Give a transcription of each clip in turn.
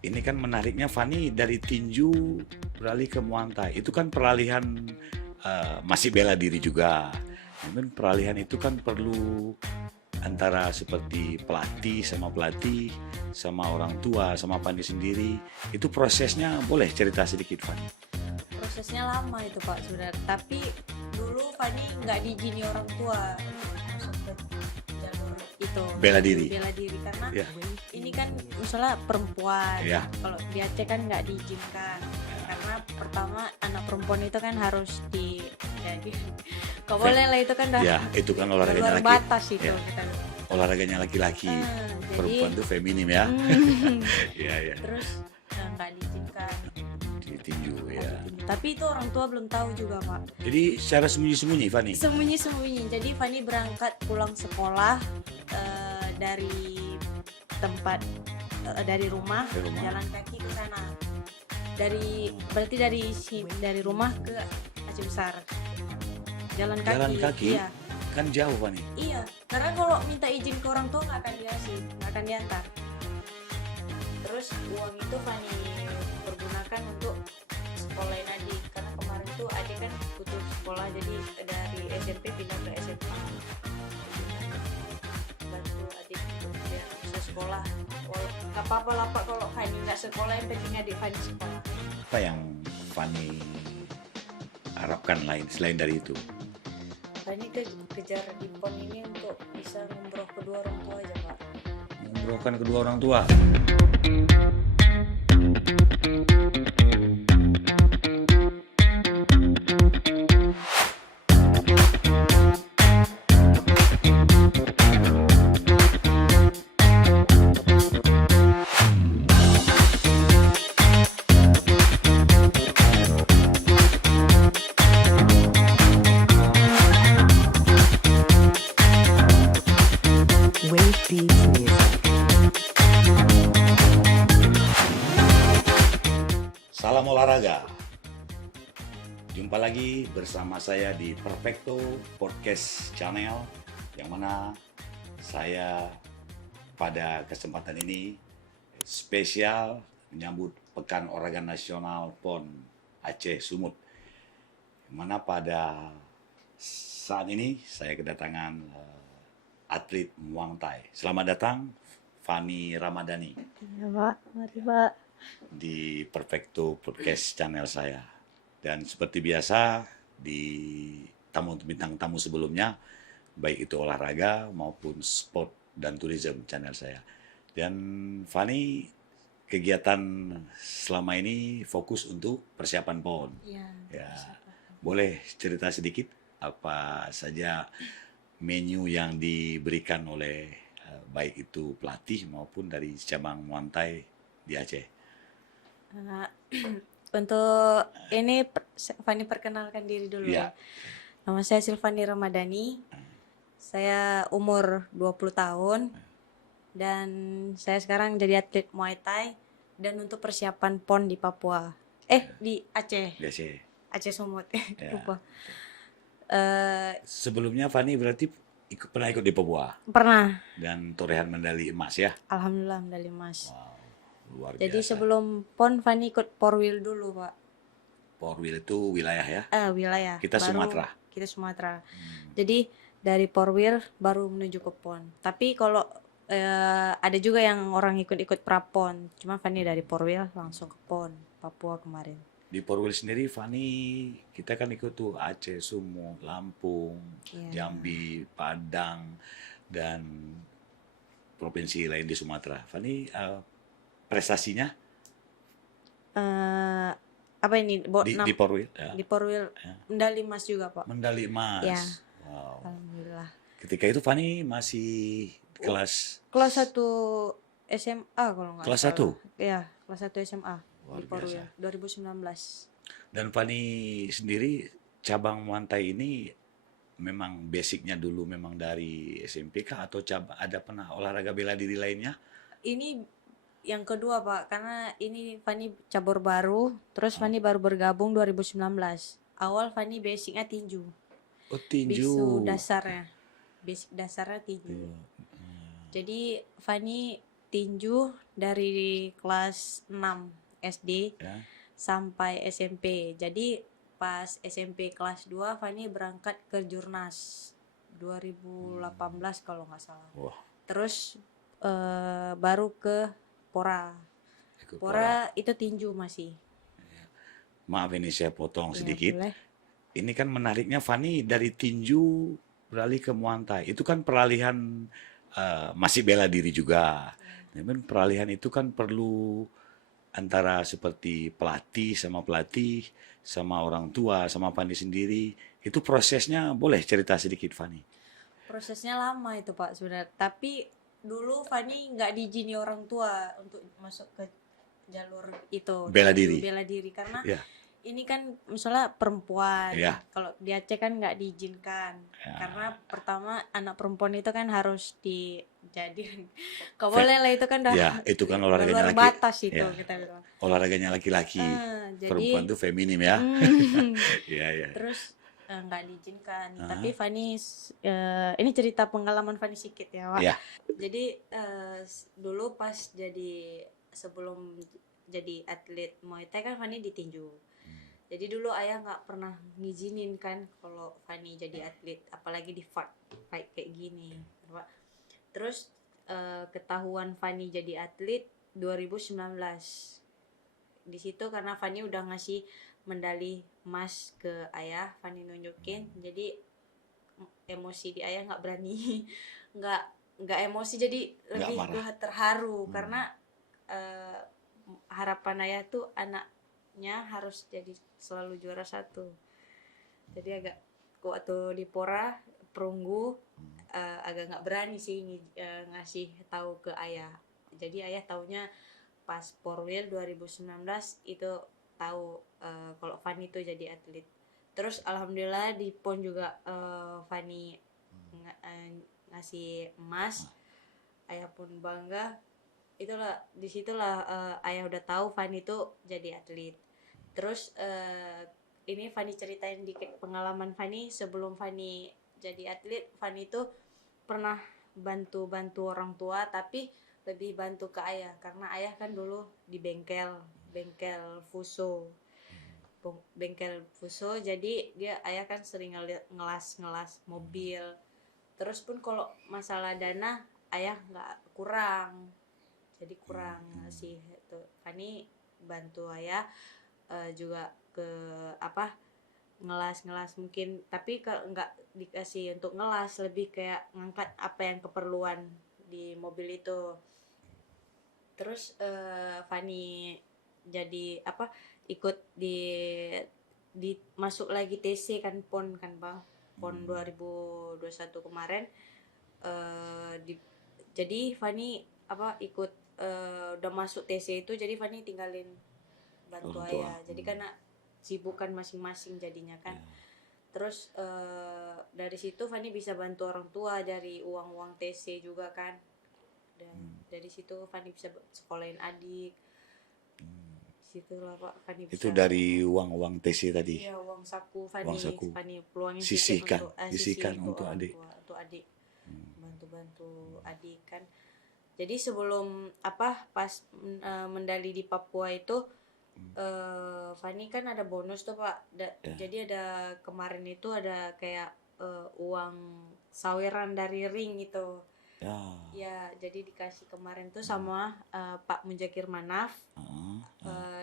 ini kan menariknya Fani dari tinju beralih ke Muay Thai. Itu kan peralihan masih bela diri juga. Namun peralihan itu kan perlu antara seperti pelatih sama orang tua sama Fani sendiri. Itu prosesnya boleh cerita sedikit Fani? Prosesnya lama itu Pak sudah. Tapi dulu Fani nggak diizini orang tua masuk ke jalur itu Bela diri. bela diri karena Ya, ini kan misalnya perempuan. ya, Kalau di Aceh kan nggak diizinkan karena pertama anak perempuan itu kan harus di jadi nggak boleh lah itu kan dah ya. Itu kan olahraganya luar laki. batas itu Ya, kita. olahraganya laki-laki. Jadi Perempuan tuh feminim ya. hmm, Iya, ya. terus nggak diizinkan Di tinju ya. tapi itu orang tua belum tahu juga Pak. Jadi secara sembunyi-sembunyi Fani. Sembunyi-sembunyi. Jadi Fani berangkat pulang sekolah dari tempat dari rumah, Dari rumah. jalan kaki ke sana. Berarti dari rumah ke Aceh Besar. Jalan kaki. Jalan kaki? Iya. Kan jauh Fani. Iya. Karena kalau minta izin ke orang tua nggak akan dikasih, nggak akan diantar. Terus uang itu Fani pergunakan untuk sekolahin adik karena kemarin tuh adik kan putus sekolah jadi dari SMP pindah ke SMA. Bantu adik untuk dia bisa sekolah. Gak apa-apa lah Pak kalau Fani nggak sekolah, yang penting adik Fani sekolah. Apa yang Fani harapkan lain selain dari itu? Fani kejar di PON ini untuk bisa ngumroh kedua orang tua aja Pak. Mengumrohkan kedua orang tua. Wave Beats Music. Salam olahraga. Jumpa lagi bersama saya di Perfecto Podcast Channel, yang mana saya pada kesempatan ini spesial menyambut Pekan Olahraga Nasional PON Aceh Sumut, yang mana pada saat ini saya kedatangan atlet Muay Thai. Selamat datang Fani Ramadhani Iya Pak, mari Pak. di Perfecto Podcast Channel saya. Dan seperti biasa di bintang tamu sebelumnya, baik itu olahraga maupun sport dan tourism channel saya. Dan Fani, kegiatan selama ini fokus untuk persiapan PON. Iya. Ya, boleh cerita sedikit apa saja menu yang diberikan oleh baik itu pelatih maupun dari cabang Muay Thai di Aceh. Untuk ini Fani perkenalkan diri dulu Iya. ya. Nama saya Silvani Ramadhani. Saya umur 20 tahun dan saya sekarang jadi atlet Muay Thai dan untuk persiapan PON di Papua. Di Aceh. Di Aceh. Aceh Sumut. Ya. Lupa. Sebelumnya Fani berarti pernah ikut di Papua Pernah. dan torehan medali emas ya. Alhamdulillah medali emas. Wow, luar Jadi biasa. sebelum PON Fani ikut Porwil dulu, Pak. Porwil itu wilayah ya. Wilayah. Kita Baru Sumatera. Kita Sumatera. Jadi dari Porwil baru menuju ke PON. Tapi kalau ada juga yang orang ikut-ikut prapon. Cuma Fani dari Porwil langsung ke PON Papua kemarin. Di Porwil sendiri Fani, kita kan ikut tuh Aceh, Sumut, Lampung, Iya. Jambi, Padang, dan provinsi lain di Sumatera. Fani prestasinya Eh, apa ini? di Porwil ya, Di Porwil medali emas juga, Pak. medali emas. Ya. Wow. Alhamdulillah. Ketika itu Fani masih kelas Kelas 1 SMA kalau nggak Kelas salah. 1? Iya, kelas 1 SMA Luar di Porwil biasa. 2019. Dan Fani sendiri cabang Muay Thai ini memang basicnya dulu memang dari SMP kah atau ada pernah olahraga bela diri lainnya? Ini yang kedua Pak, karena ini Fani cabur baru, terus Fani baru bergabung 2019. Awal Fani basicnya tinju, Oh, tinju. basic dasarnya tinju. Jadi Fani tinju dari kelas 6 SD Ya. sampai SMP. Jadi pas SMP kelas 2 Fani berangkat ke Jurnas 2018 kalau nggak salah. Wah, Terus baru ke Pora. ikut Pora itu tinju masih. Maaf ini saya potong Ya, sedikit. boleh. Ini kan menariknya Fani dari tinju beralih ke Muay Thai. Itu kan peralihan masih bela diri juga. Namun peralihan itu kan perlu antara seperti pelatih sama orang tua sama Fani sendiri. Itu prosesnya boleh cerita sedikit Fani? Prosesnya lama itu Pak sebenarnya. Tapi dulu Fani nggak diizini orang tua untuk masuk ke jalur itu Bela tinju, diri. bela diri karena Ya, ini kan misalnya perempuan. ya, Kalau di Aceh kan nggak diizinkan ya. karena pertama anak perempuan itu kan harus dijadikan kau Fe- boleh lah itu kan dah Ya, itu kan olahraganya luar laki. batas itu Ya, kita bilang. olahraganya laki-laki. Perempuan Jadi tuh feminim ya. mm, Iya, iya. terus nggak diizinkan. Ah, Tapi Fani ini cerita pengalaman Fani sedikit ya Pak. Iya. Jadi dulu pas sebelum jadi atlet Muay Thai kan Fani ditinju. Jadi dulu ayah nggak pernah ngizinin kan kalau Fani jadi atlet, apalagi di fight kayak gini, Pak. Terus ketahuan Fani jadi atlet 2019. Di situ karena Fani udah ngasih medali emas ke ayah, Fani nunjukin. Jadi emosi di ayah nggak berani, nggak nggak emosi, jadi Nggak lebih ke marah. terharu karena harapan ayah tuh anaknya harus jadi selalu juara satu. Jadi agak waktu di Pora perunggu agak nggak berani sih ngasih tahu ke ayah. Jadi ayah taunya pas Porwil 2019 itu tahu kalau Fani itu jadi atlet. Terus alhamdulillah di PON juga Fani ngasih emas. Ayah pun bangga. Itulah disitulah ayah udah tahu Fani itu jadi atlet. Terus ini Fani ceritain dikit pengalaman Fani sebelum Fani jadi atlet. Fani itu pernah bantu orang tua, tapi lebih bantu ke ayah karena ayah kan dulu di bengkel Fuso, jadi ayah kan sering ngelas mobil. Terus pun kalau masalah dana ayah nggak kurang, jadi kurang sih itu. Fani bantu ayah juga ke ngelas mungkin, tapi kalau nggak dikasih untuk ngelas, lebih kayak ngangkat apa yang keperluan di mobil itu. Terus Fani jadi ikut di masuk lagi TC kan PON kan Bang, PON 2021 kemarin. Jadi Fani ikut udah masuk TC itu, jadi Fani tinggalin bantu Orang tua. ayah. Jadi karena sibuk kan masing-masing jadinya kan. Terus dari situ Fani bisa bantu orang tua dari uang TC juga kan. Dan dari situ Fani bisa sekolahin adik. Situlah Pak Fani bisa. Itu dari uang TC tadi. Iya, uang saku Uang saku. Fani peluangin Sisihkan sisihkan untuk orang adik. tua, untuk adik. Bantu adik kan. Jadi sebelum pas mendali di Papua itu Fani kan ada bonus tuh Pak. Jadi ada kemarin itu ada kayak uang saweran dari ring itu. Ya, jadi dikasih kemarin tuh sama Pak Munjakir Manaf.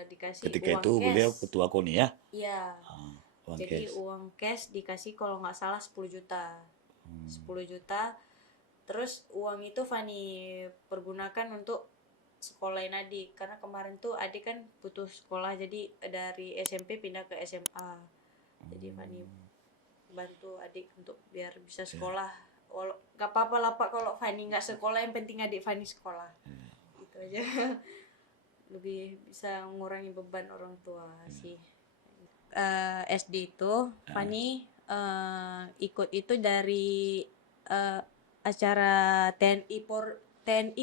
Dikasih Ketika uang itu cash. beliau ketua KONI ya? Iya. Uang Jadi cash. uang cash dikasih kalau nggak salah 10 juta. 10 juta. Terus uang itu Fani pergunakan untuk sekolahin adik, karena kemarin tuh adik kan putus sekolah, jadi dari SMP pindah ke SMA. Jadi Fani bantu adik untuk biar bisa sekolah. Gak apa-apa lah Pak kalau Fani nggak sekolah, yang penting adik Fani sekolah. Gitu aja. Lebih bisa mengurangi beban orang tua sih. SD itu Fani ikut itu dari acara TNI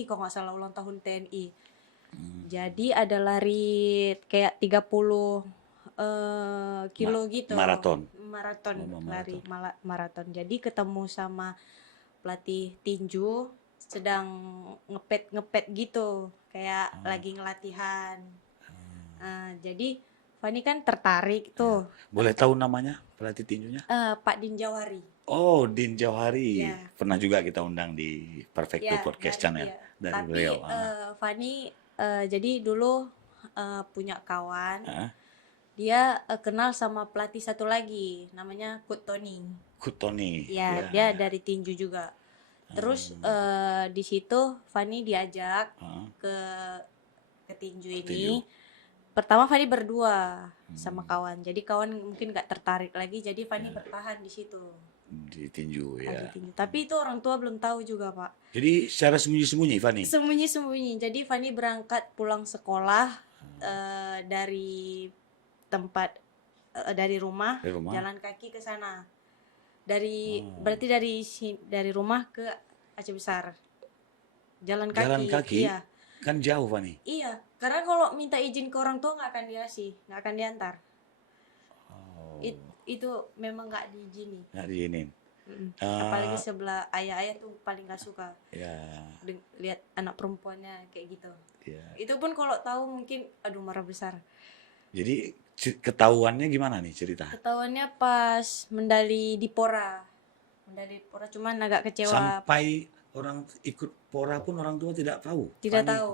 kalau nggak salah, ulang tahun TNI. Jadi ada lari kayak 30 kilo gitu. Maraton. Lari maraton. Jadi ketemu sama pelatih tinju sedang ngepet gitu, kayak Oh. lagi ngelatihan. Jadi Fani kan tertarik tuh. Boleh tahu namanya pelatih tinjunya? Pak Din Jawari. Oh, Din Jauhari. Ya. Pernah juga kita undang di Perfecto Ya, Podcast dari Channel dia. dari Tapi beliau. Fani jadi dulu punya kawan, Ah. dia kenal sama pelatih satu lagi, namanya Kut Tony. Kut Tony. Ya, dia dari tinju juga. Terus di situ Fani diajak Ah. ke tinju ini. Tinju. Pertama Fani berdua sama kawan. Jadi kawan mungkin nggak tertarik lagi, jadi Fani bertahan di situ. Di tinju Di ya. tinju. Tapi itu orang tua belum tahu juga, Pak. Jadi secara sembunyi-sembunyi, Fani. Sembunyi-sembunyi. Jadi Fani berangkat pulang sekolah dari tempat dari rumah, Dari rumah. jalan kaki ke sana. Berarti dari rumah ke Aceh Besar. Jalan kaki. Jalan kaki? Iya. Kan jauh, Fani. Iya, karena kalau minta izin ke orang tua nggak akan dikasih, nggak akan diantar. Oh, Itu memang nggak diizini. nggak diinin. Apalagi sebelah ayah-ayah tuh paling nggak suka Ya, lihat anak perempuannya kayak gitu. ya. Itu pun kalau tahu mungkin aduh marah besar. Jadi ketahuannya gimana nih cerita? Ketahuannya pas medali di Pora. Medali Pora cuman agak kecewa. Sampai orang ikut Pora pun orang tua tidak tahu. Tidak Fani. tahu.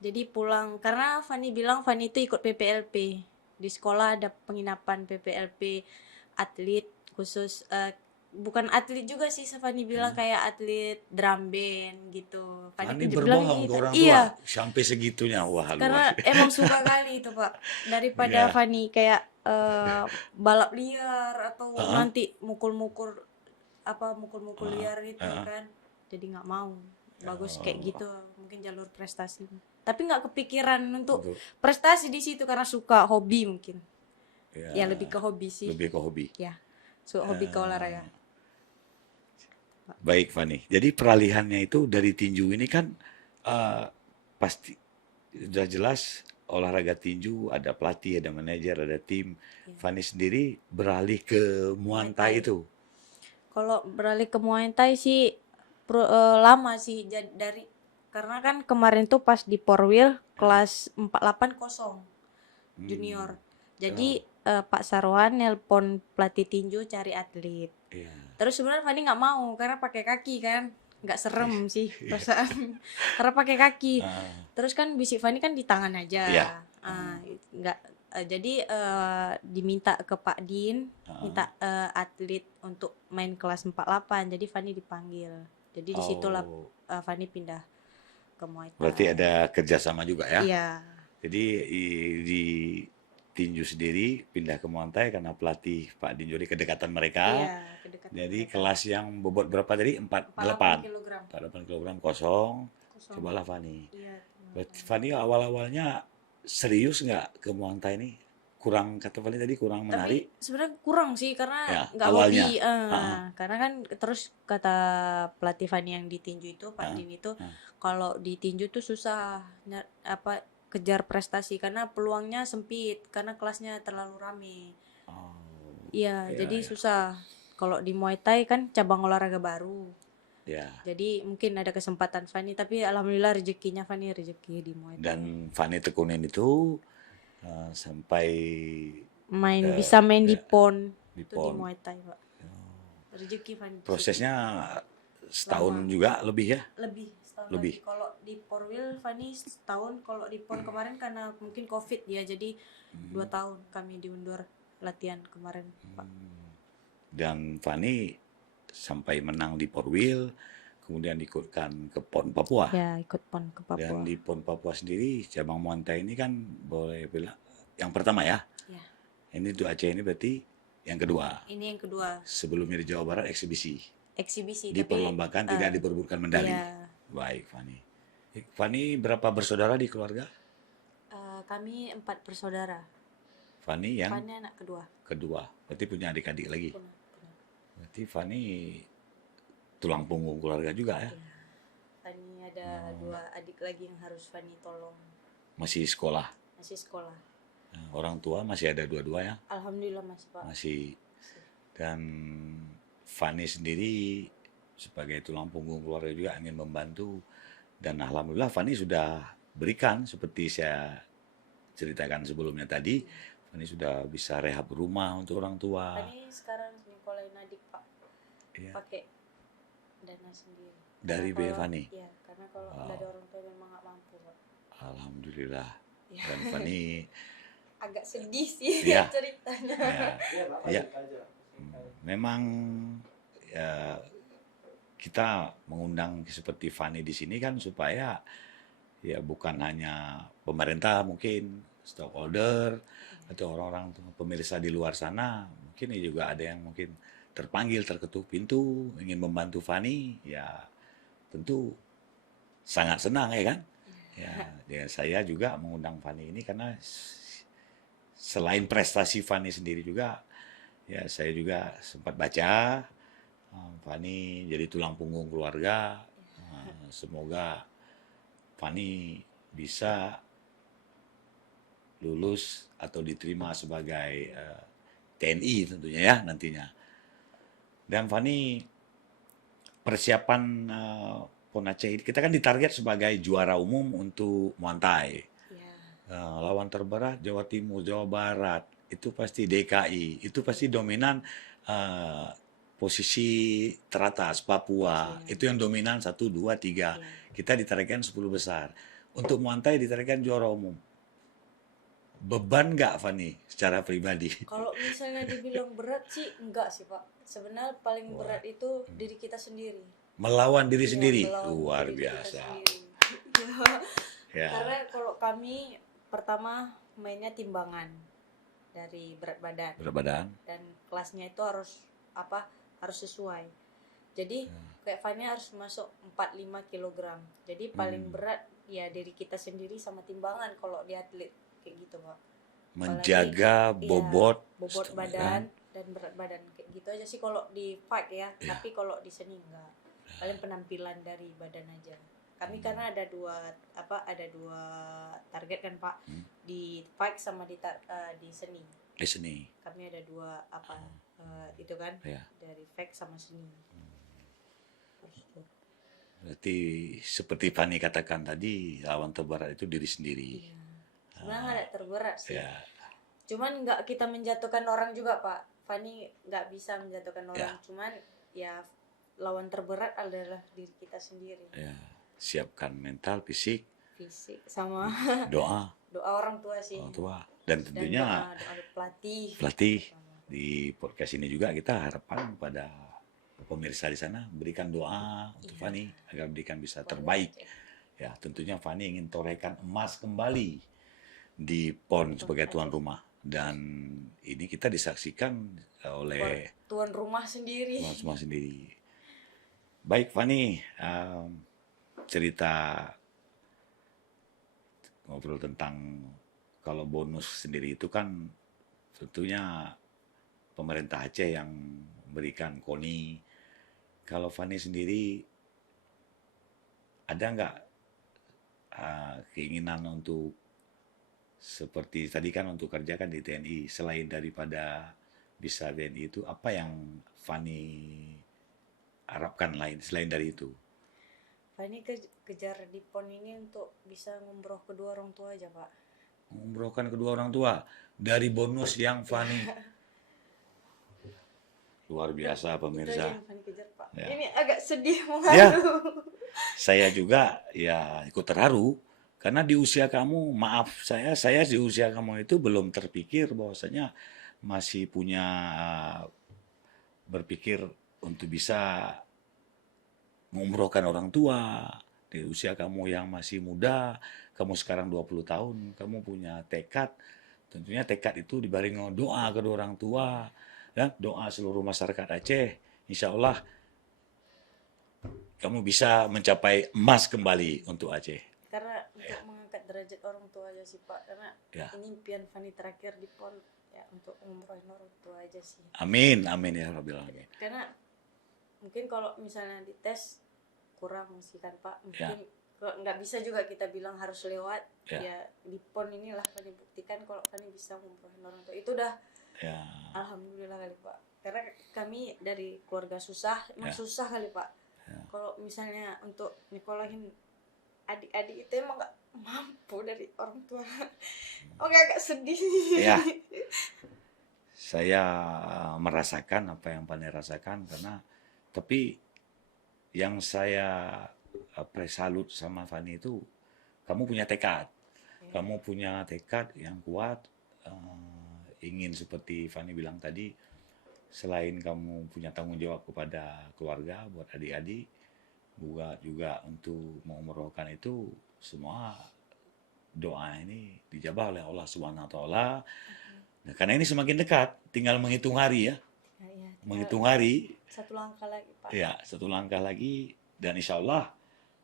Jadi pulang karena Fani bilang Fani itu ikut PPLP. Di sekolah ada penginapan PPLP atlet khusus bukan atlet juga sih Fani bilang kayak atlet drum band gitu. Fani bilang berbohong ke gitu. orang tua Iya, sampai segitunya. Wah, karena luar. emang suka kali itu, Pak. Daripada Iya. Fani kayak balap liar atau nanti mukul-mukul liar itu kan. Jadi nggak mau. Bagus kayak gitu, mungkin jalur prestasi. Tapi nggak kepikiran untuk prestasi di situ karena suka hobi mungkin. Ya lebih ke hobi sih. Lebih ke hobi. Ya, suka hobi ke olahraga. Baik, Fani. Jadi peralihannya itu dari tinju ini kan pasti sudah jelas olahraga tinju, ada pelatih, ada manajer, ada tim. Fani sendiri beralih ke Muay Thai itu. Kalau beralih ke Muay Thai sih lama sih dari karena kan kemarin tuh pas di Porwil kelas 480 junior. Jadi Pak Sarwan nelpon pelatih tinju cari atlet. Iya. Terus sebenarnya Fani nggak mau karena pakai kaki kan, nggak serem sih perasaan. Karena pakai kaki. Terus kan bisik Fani kan di tangan aja. Iya. Nggak jadi diminta ke Pak Din, minta atlet untuk main kelas 48. Jadi Fani dipanggil. Jadi disitulah Fani pindah ke Muay Thai. Berarti ada kerjasama juga ya? Iya. Jadi di tinju sendiri pindah ke Muay Thai karena pelatih Pak Dinjori kedekatan mereka. Iya, kedekatan Jadi mereka. kelas yang bobot berapa tadi? 48 kilogram. 48 kg kosong. Cobalah Fani. Iya. Berarti Fani awal-awalnya serius nggak ke Muay Thai ini? Kurang, kata Fani tadi kurang menarik. Tapi sebenarnya kurang sih karena Ya, nggak awalnya. hobi. Karena kan terus kata pelatih Fani yang di tinju itu Pak Din itu kalau di tinju tuh susah kejar prestasi karena peluangnya sempit karena kelasnya terlalu rame. Iya, jadi susah. Kalau di Muay Thai kan cabang olahraga baru. Ya. Jadi mungkin ada kesempatan Fani, tapi alhamdulillah rezekinya Fani rezeki di Muay Thai. Dan Fani tekunin itu sampai Bisa main di PON. di Itu di PON. Muay Thai, Pak. Rezeki Fani. Prosesnya setahun juga lebih ya? Lebih setahun Lebih. lebih. Kalau di Porwil Fani setahun, kalau di PON kemarin karena mungkin Covid ya, jadi 2 tahun kami diundur latihan kemarin, Pak. Dan Fani sampai menang di Porwil, kemudian diikutkan ke PON Papua. Ya, ikut PON ke Papua. Dan di PON Papua sendiri cabang Muay Thai ini kan boleh bilang yang pertama ya. Ya. Ini di Aceh ini berarti yang kedua. Ini yang kedua, Sebelumnya di Jawa Barat eksibisi. eksibisi Diperlombakan tidak diperebutkan medali. ya, Baik, Fani. Fani berapa bersaudara di keluarga? kami 4 bersaudara. Fani yang Fani anak kedua. kedua. Berarti punya adik-adik lagi. Punya. Berarti Fani tulang punggung keluarga juga ya. Fani ada 2 adik lagi yang harus Fani tolong. Masih sekolah. Masih sekolah. Nah, orang tua masih ada dua-dua ya. Alhamdulillah masih, Pak. Masih. Dan Fani sendiri sebagai tulang punggung keluarga juga ingin membantu. Dan alhamdulillah Fani sudah berikan seperti saya ceritakan sebelumnya tadi. Fani sudah bisa rehab rumah untuk orang tua. Fani sekarang nyekolahin adik Pak Iya. pakai dana sendiri. Dari Karena biaya kalau- Fani. Iya, karena kalau Wow. dari orang tua memang nggak mampu Pak. Alhamdulillah. Iya. Dan Fani Agak sedih sih Iya. ceritanya. ya, memang ya, kita mengundang seperti Fani di sini kan supaya ya bukan hanya pemerintah mungkin stakeholder atau orang-orang pemirsa di luar sana, mungkin juga ada yang mungkin terpanggil terketuk pintu ingin membantu Fani, ya tentu sangat senang ya kan. Ya, saya juga mengundang Fani ini karena selain prestasi Fani sendiri juga, ya saya juga sempat baca Fani jadi tulang punggung keluarga. Semoga Fani bisa lulus atau diterima sebagai TNI tentunya ya nantinya. Dan Fani persiapan PON Aceh ini kita kan ditarget sebagai juara umum untuk Muay Thai. Iya. Lawan terberat Jawa Timur, Jawa Barat, itu pasti DKI, itu pasti dominan posisi teratas Papua. Iya. Itu yang dominan 1, 2, 3. Iya. Kita ditargetkan 10 besar. Untuk Muay Thai ditargetkan juara umum. Beban nggak Fani secara pribadi? Kalau misalnya dibilang berat sih enggak sih Pak. Sebenarnya paling berat itu diri kita sendiri. Melawan diri Iya, sendiri, melawan luar diri kita biasa. sendiri. Ya, Karena kalau kami pertama mainnya timbangan dari berat badan berat badan. dan kelasnya itu harus harus sesuai. Jadi kayak Fani harus masuk 45 kg. Jadi paling berat ya diri kita sendiri sama timbangan kalau di atlet kayak gitu Pak. Menjaga Iya, bobot, bobot setengah badan dan berat badan kayak gitu aja sih kalau di fight ya. Tapi kalau di seni enggak. Paling penampilan dari badan aja. Kami karena ada dua target kan Pak, di fight sama di seni. di sini. Kami ada dua itu kan, Ya. dari fight sama seni. Berarti seperti Fani katakan tadi, lawan terberat itu diri sendiri. Iya. Sebenarnya nggak ada terberat sih. Ya, Cuman nggak kita menjatuhkan orang juga Pak. Fani nggak bisa menjatuhkan orang. Cuman ya lawan terberat adalah diri kita sendiri. ya. Siapkan mental, fisik, Fisik sama doa doa orang tua sih. orang tua. Dan Dan tentunya doa pelatih. pelatih di podcast ini juga kita harapkan pada pemirsa di sana berikan doa untuk Fani agar berikan bisa terbaik. Ya, tentunya Fani ingin torehkan emas kembali di PON sebagai tuan rumah. Dan ini kita disaksikan oleh Tuan rumah sendiri. tuan rumah sendiri. Baik Fani, cerita ngobrol tentang kalau bonus sendiri itu kan tentunya pemerintah Aceh yang memberikan KONI. Kalau Fani sendiri ada nggak keinginan untuk seperti tadi kan untuk kerja kan di TNI, selain daripada bisa TNI itu apa yang Fani harapkan lain selain dari itu? Fani kejar di PON ini untuk bisa ngumroh kedua orang tua aja Pak. Mengumrohkan kedua orang tua dari bonus yang Fani luar biasa Itu aja pemirsa. yang Fani kejar Pak. Ya. Ini agak sedih Ya, mengharu. saya juga ya ikut terharu karena di usia kamu, maaf saya di usia kamu itu belum terpikir bahwasanya masih punya berpikir untuk bisa mengumrohkan orang tua. Di usia kamu yang masih muda, kamu sekarang 20 tahun, kamu punya tekad. Tentunya tekad itu dibarengi doa kedua orang tua, dan doa seluruh masyarakat Aceh. Insya Allah kamu bisa mencapai emas kembali untuk Aceh. Karena untuk mengangkat derajat orang tua aja sih Pak. Karena Ya. ini impian Fani terakhir di PON ya untuk ngumrohin orang tua aja sih. Amin, amin ya Rabbil Alamin. Karena mungkin kalau misalnya dites kurang sih kan Pak. Mungkin kalau nggak bisa juga kita bilang harus lewat. Ya. Ya di PON inilah Fani buktikan kalau Fani bisa ngumrohin orang tua. Itu udah Ya, alhamdulillah kali Pak. Karena kami dari keluarga susah, emang Ya. susah kali Pak. kalau misalnya untuk nyekolahin adik-adik itu emang nggak mampu dari orang tua. Oke, agak sedih. Ya, saya merasakan apa yang Fani rasakan tapi yang saya salut sama Fani itu kamu punya tekad. Kamu punya tekad yang kuat, ingin seperti Fani bilang tadi, selain kamu punya tanggung jawab kepada keluarga, buat adik-adik, juga untuk mengumrohkan itu, semua doa ini dijabah oleh Allah Subhanahu wa Ta'ala. Nah, karena ini semakin dekat, tinggal menghitung hari ya, Ya, menghitung hari, satu langkah lagi Pak. ya satu langkah lagi, dan insya Allah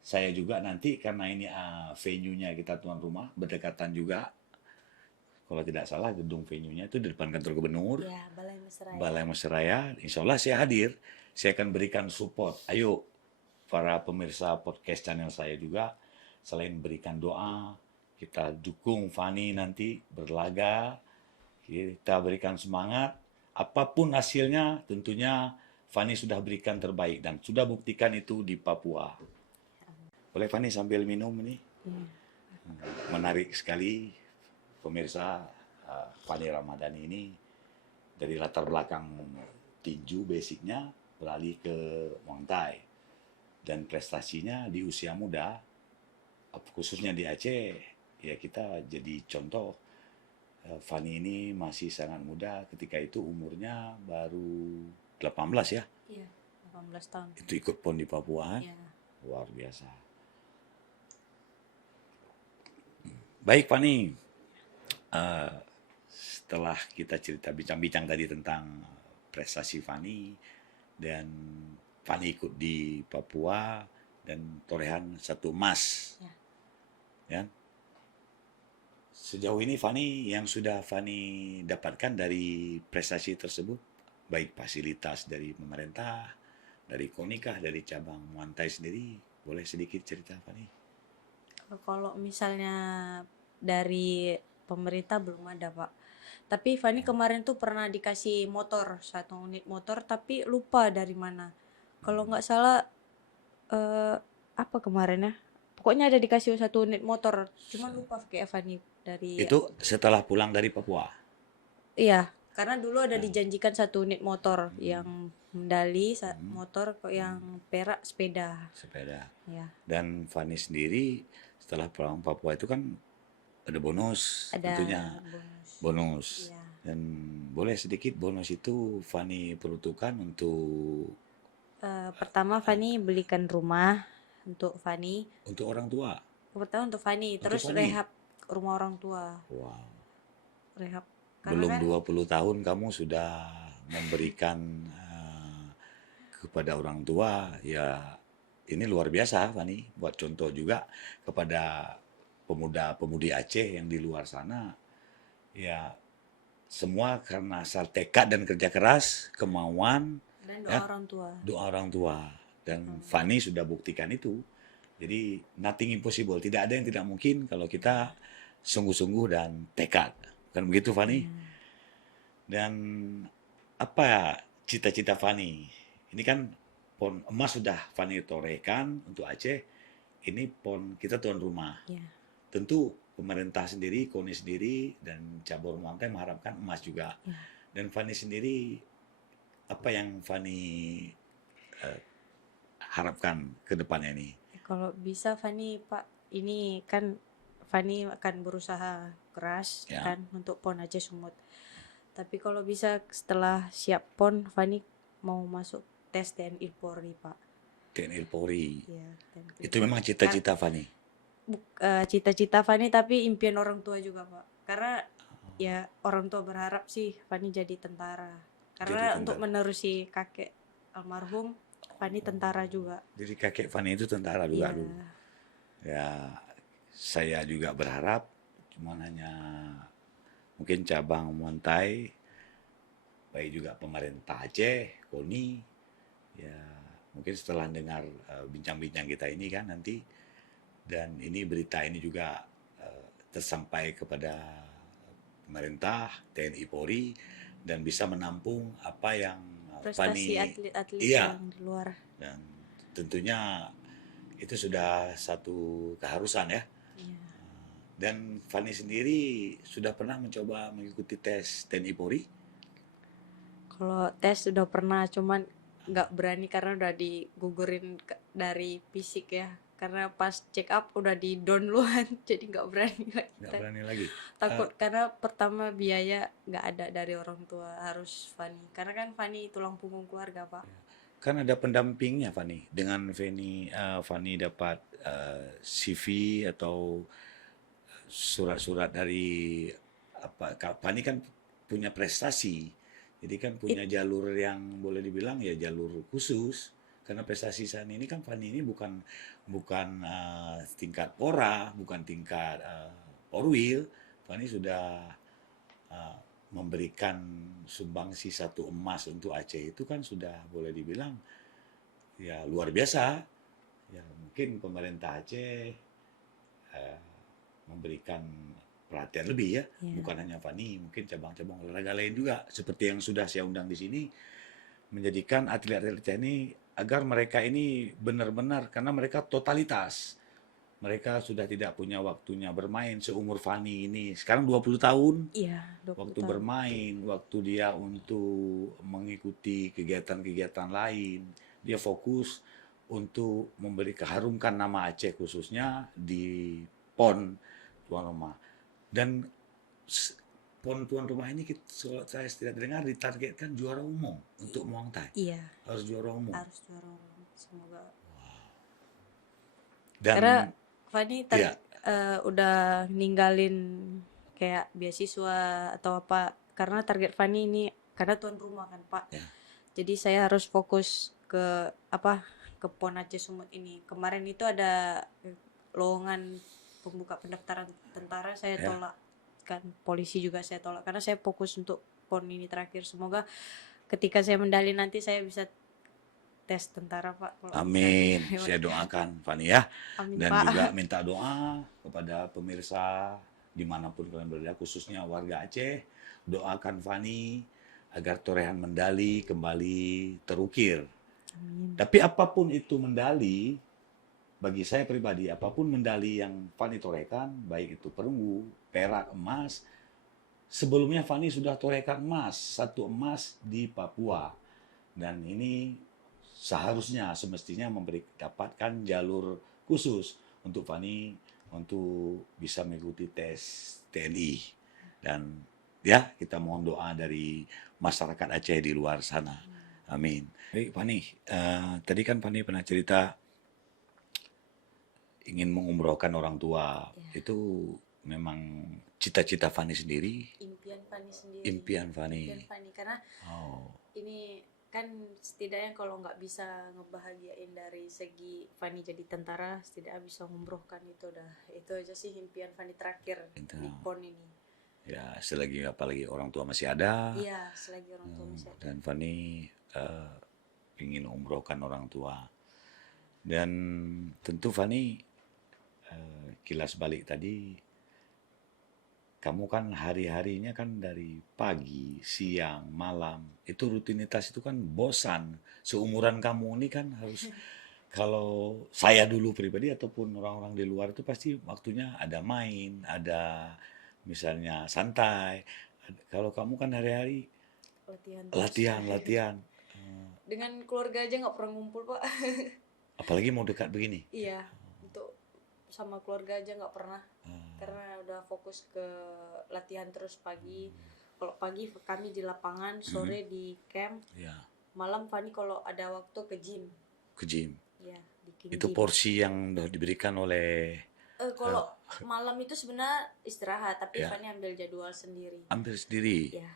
saya juga nanti karena ini venue-nya kita tuan rumah berdekatan juga. Kalau tidak salah gedung venue-nya itu di depan kantor gubernur, Ya, Balai Mesra. Balai Mesraya. Insya Allah saya hadir. Saya akan berikan support. Ayo para pemirsa podcast channel saya juga, selain berikan doa, kita dukung Fani nanti berlaga, kita berikan semangat. Apapun hasilnya, tentunya Fani sudah berikan terbaik dan sudah buktikan itu di Papua. Boleh Fani sambil minum ini? Menarik sekali pemirsa, Fani Ramadhani ini dari latar belakang tinju basicnya beralih ke Muay Thai dan prestasinya di usia muda, khususnya di Aceh, ya kita jadi contoh. Fani ini masih sangat muda, ketika itu umurnya baru 18 ya. Iya, 18 tahun. Itu ikut PON di Papua, Ya. luar biasa. Baik Fani, setelah kita cerita bincang-bincang tadi tentang prestasi Fani dan Fani ikut di Papua dan torehan 1 emas, ya. Sejauh ini Fani yang sudah Fani dapatkan dari prestasi tersebut, baik fasilitas dari pemerintah, dari Konikah, dari cabang Muay Thai sendiri, boleh sedikit cerita Fani? Kalau misalnya dari pemerintah belum ada Pak. Tapi Fani kemarin tuh pernah dikasih motor, 1 unit motor, tapi lupa dari mana. Kalau nggak salah apa kemarin ya? Pokoknya ada dikasih 1 unit motor, cuma lupa kayak Fani dari. Itu setelah pulang dari Papua. Iya, karena dulu ada dijanjikan 1 unit motor, yang medali motor, kok yang perak sepeda. Ya. Dan Fani sendiri setelah pulang Papua itu kan ada bonus, Ada tentunya bonus. Iya. Dan boleh sedikit bonus itu Fani peruntukkan untuk Pertama Fani belikan rumah untuk Fani. untuk orang tua. Pertama untuk Fani, terus Fani. rehab rumah orang tua. Wow. Rehab. Belum Karena 20 tahun kamu sudah memberikan kepada orang tua, ya ini luar biasa Fani. Buat contoh juga kepada pemuda-pemudi Aceh yang di luar sana, ya semua karena asal tekad dan kerja keras, kemauan, dan doa orang tua. doa orang tua. Dan Fani sudah buktikan itu. Jadi nothing impossible, tidak ada yang tidak mungkin kalau kita sungguh-sungguh dan tekad. Kan begitu Fani? Dan apa cita-cita Fani? Ini kan PON emas sudah Fani torehkan untuk Aceh. Ini PON kita tuan rumah. Ya. Tentu pemerintah sendiri, KONI sendiri, dan cabur Muay Thai mengharapkan emas juga. Dan Fani sendiri, apa yang Fani harapkan ke depannya ini? Kalau bisa Fani Pak, ini kan Fani akan berusaha keras kan untuk PON Aceh Sumut. Tapi kalau bisa setelah siap PON, Fani mau masuk tes TNI Polri Pak. TNI Polri. Ya, Itu memang cita-cita Fani. Cita-cita Fani, tapi impian orang tua juga Pak. Karena ya orang tua berharap sih Fani jadi tentara. Karena untuk menerusi kakek almarhum, Fani tentara juga. Jadi kakek Fani itu tentara juga dulu. Ya, saya juga berharap, cuman hanya mungkin cabang Muay Thai, baik juga pemerintah Aceh, KONI, ya mungkin setelah dengar bincang-bincang kita ini kan nanti, dan ini berita ini juga tersampai kepada pemerintah, TNI Polri, dan bisa menampung apa yang prestasi Fani, atlet-atlet iya, yang di luar. dan tentunya itu sudah satu keharusan ya. Iya. Dan Fani sendiri sudah pernah mencoba mengikuti tes TNI Polri? Kalau tes sudah pernah, cuman nggak berani karena udah digugurin dari fisik ya. Karena pas check up udah di down duluan, jadi nggak berani lagi Nggak tes. berani lagi. Takut karena pertama biaya nggak ada dari orang tua, harus Fani. Karena kan Fani tulang punggung keluarga, Pak. Kan ada pendampingnya Fani. Dengan Fani dapat CV atau surat-surat dari Fani kan punya prestasi. Jadi kan punya jalur yang boleh dibilang ya jalur khusus. Karena prestasi saat ini kan Fani ini bukan tingkat pora, bukan tingkat Orwil. Fani sudah memberikan sumbangsi 1 emas untuk Aceh, itu kan sudah boleh dibilang ya luar biasa. Ya mungkin pemerintah Aceh memberikan perhatian lebih ya, Iya. bukan hanya Fani, mungkin cabang-cabang olahraga lain juga seperti yang sudah saya undang di sini, menjadikan atlet-atlet ini agar mereka ini benar-benar, karena mereka totalitas. Mereka sudah tidak punya waktunya bermain seumur Fani ini. Sekarang 20 tahun, Iya, 20 waktu tahun. bermain, waktu dia untuk mengikuti kegiatan-kegiatan lain. Dia fokus untuk harumkan nama Aceh khususnya di PON tuan rumah. Dan PON tuan rumah ini saya tidak dengar ditargetkan juara umum untuk Muang Thai. Iya, Harus juara umum. harus juara umum. Semoga. Dan Karena Fani iya. udah ninggalin kayak beasiswa atau apa, karena target Fani ini karena tuan rumah kan, Pak. Ya. Jadi saya harus fokus ke ke PON Aceh Sumut ini. Kemarin itu ada lowongan pembuka pendaftaran tentara, saya Ya. tolak kan, polisi juga saya tolak karena saya fokus untuk PON ini terakhir. Semoga ketika saya medali nanti saya bisa tes tentara, Pak. Kalau Amin. misalnya- Saya doakan Fani ya. Amin, Dan Pak. juga minta doa kepada pemirsa dimanapun kalian berada, khususnya warga Aceh. Doakan Fani agar torehan medali kembali terukir. Amin. Tapi apapun itu medali, bagi saya pribadi, apapun medali yang Fani torehkan, baik itu perunggu, perak, emas, sebelumnya Fani sudah torehkan emas, 1 emas di Papua. Dan ini seharusnya, semestinya dapatkan jalur khusus untuk Fani untuk bisa mengikuti tes TNI. Dan ya, kita mohon doa dari masyarakat Aceh di luar sana. Amin. Baik, Fani, tadi kan Fani pernah cerita ingin mengumrohkan orang tua. Ya. Itu memang cita-cita Fani sendiri, Impian Fani sendiri. impian Fani. Impian Fani karena Oh, ini kan setidaknya kalau nggak bisa ngebahagiain dari segi Fani jadi tentara, setidaknya bisa ngumrohkan, itu aja sih impian Fani terakhir Itu. di PON ini. ya selagi apalagi orang tua masih ada. Iya, selagi orang tua masih ada. Dan Fani ingin umrohkan orang tua. Dan tentu Fani kilas balik tadi, kamu kan hari-harinya kan dari pagi, siang, malam, itu rutinitas itu kan bosan. Seumuran kamu ini kan harus, kalau saya dulu pribadi ataupun orang-orang di luar itu pasti waktunya ada main, ada misalnya santai. Kalau kamu kan hari-hari Latihan terus. latihan. Dengan keluarga aja nggak pernah ngumpul, Pak. Apalagi mau dekat begini. Iya, untuk sama keluarga aja nggak pernah. Karena udah fokus ke latihan terus pagi. Kalau pagi kami di lapangan, sore di camp, Ya, malam Fani kalau ada waktu ke gym. ke gym. Ya, bikin Itu gym. porsi yang udah diberikan oleh Kalau malam itu sebenarnya istirahat, tapi Ya. Fani ambil jadwal sendiri. ambil sendiri Ya,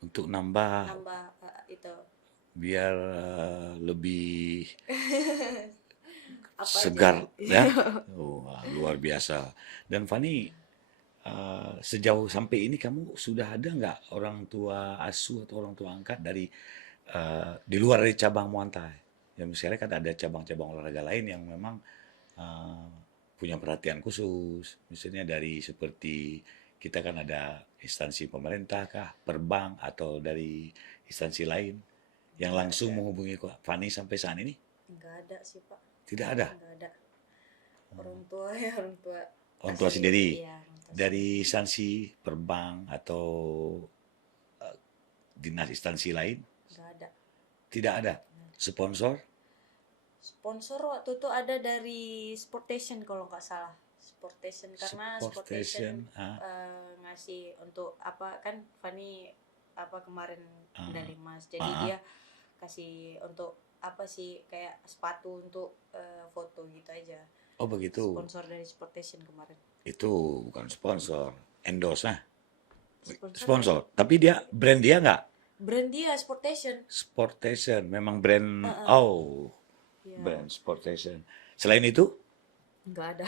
untuk nambah nambah itu biar lebih apa segar aja. ya. Wah, luar biasa. Dan Fani, sejauh sampai ini kamu sudah ada nggak orang tua asuh atau orang tua angkat dari di luar dari cabang Muay Thai? Ya misalnya kan ada cabang-cabang olahraga lain yang memang punya perhatian khusus. Misalnya dari seperti kita kan ada instansi pemerintah kah, perbank atau dari instansi lain yang langsung menghubungi Fani sampai saat ini? Nggak ada sih Pak, Tidak ada. nggak ada. Orang tua ya orang tua. Orang tua Kasih, sendiri. iya, orang tua Dari instansi perbank atau dinas instansi lain sendiri. Nggak ada. tidak ada. Sponsor? Sponsor waktu itu ada dari Sportation kalau nggak salah. Sportation karena Sportation Sportation, ngasih untuk apa kan Fani apa kemarin medali emas. Jadi ah. dia kasih untuk apa sih kayak sepatu untuk foto gitu aja. Oh begitu. Sponsor dari Sportation kemarin. Itu bukan sponsor, endorse nah. Sponsor. Sponsor. Tapi dia brand dia nggak? Brand dia Sportation. Sportation, memang brand. Oh, Iya. brand Sportation. Selain itu, Nggak ada.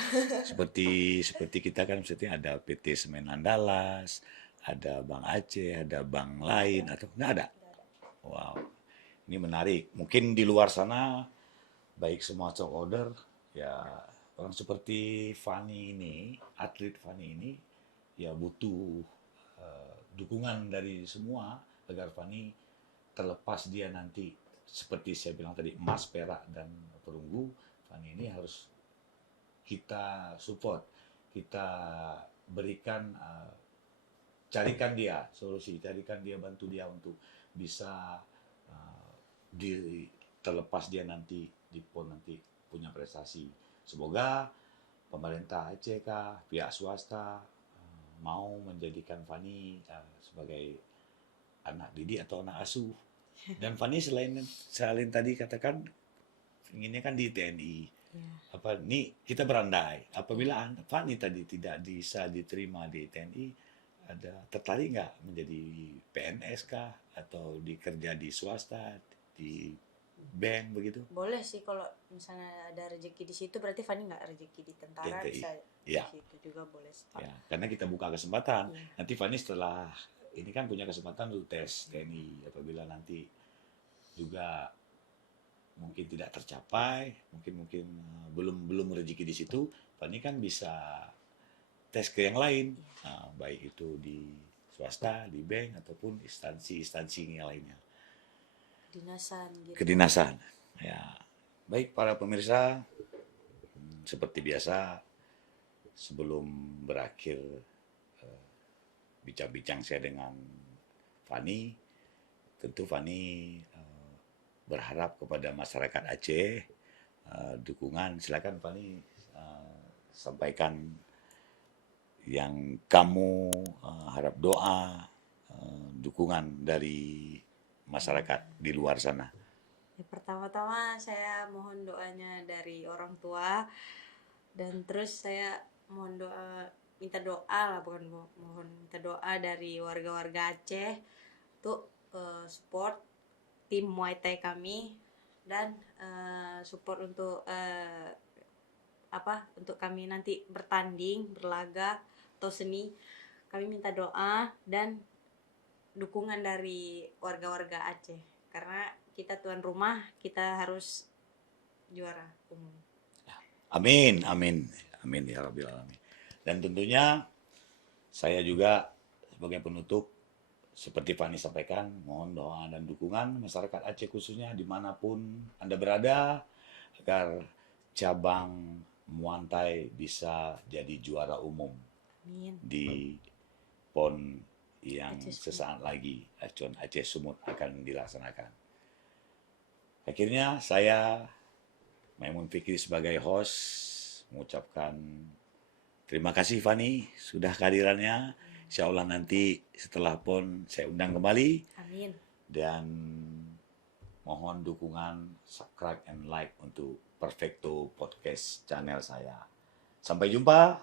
seperti kita kan mesti ada PT Semen Andalas, ada Bank Aceh, ada bank lain atau nggak ada? Wow, ini menarik. Mungkin di luar sana baik semua stock order ya orang seperti Fani ini, atlet Fani ini ya butuh dukungan dari semua agar Fani terlepas dia nanti seperti saya bilang tadi emas, perak dan perunggu, Fani ini harus kita support, kita berikan carikan dia solusi, carikan dia bantu dia untuk bisa terlepas dia nanti di PON nanti punya prestasi. Semoga pemerintah Aceh kah, pihak swasta mau menjadikan Fani sebagai anak didik atau anak asuh. Dan Fani selain tadi katakan inginnya kan di TNI. Iya. Apa nih kita berandai apabila Fani tadi tidak bisa diterima di TNI, ada tertarik nggak menjadi PNS kah atau dikerja di swasta di bank begitu? Boleh sih kalau misalnya ada rezeki di situ berarti Fani nggak rezeki di tentara TNI. bisa Iya. di situ juga boleh sih, Pak. Ya, karena kita buka kesempatan. Iya. Nanti Fani setelah ini kan punya kesempatan untuk tes TNI. Apabila nanti juga mungkin tidak tercapai, mungkin belum rezeki di situ, Fani kan bisa tes ke yang lain, baik itu di swasta, di bank ataupun instansi yang lainnya. Dinasan gitu. Kedinasan. Ya, baik para pemirsa, seperti biasa sebelum berakhir bincang-bincang saya dengan Fani, tentu Fani berharap kepada masyarakat Aceh dukungan. Silakan Fani sampaikan yang kamu harap doa dukungan dari masyarakat di luar sana. Ya, pertama-tama saya mohon doanya dari orang tua dan terus saya mohon doa minta doa lah bukan mohon minta doa dari warga-warga Aceh untuk support tim Muay Thai kami dan support untuk untuk kami nanti bertanding berlaga atau seni. Kami minta doa dan dukungan dari warga-warga Aceh karena kita tuan rumah, kita harus juara umum. Amin, amin, amin ya Rabbil Alamin. Dan tentunya saya juga sebagai penutup seperti Fani sampaikan, mohon doa dan dukungan masyarakat Aceh khususnya dimanapun Anda berada agar cabang Muay Thai bisa jadi juara umum. Amin. Di PON yang Aceh Sumut. sesaat lagi PON Aceh Sumut akan dilaksanakan. Akhirnya saya Maimun Fikri sebagai host mengucapkan terima kasih Fani sudah kehadirannya. Insya Allah nanti setelah PON saya undang kembali Amin. dan mohon dukungan subscribe and like untuk Perfecto Podcast channel saya. Sampai jumpa.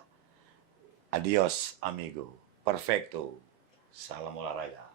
Adios amigo. Perfecto. Salam olahraga.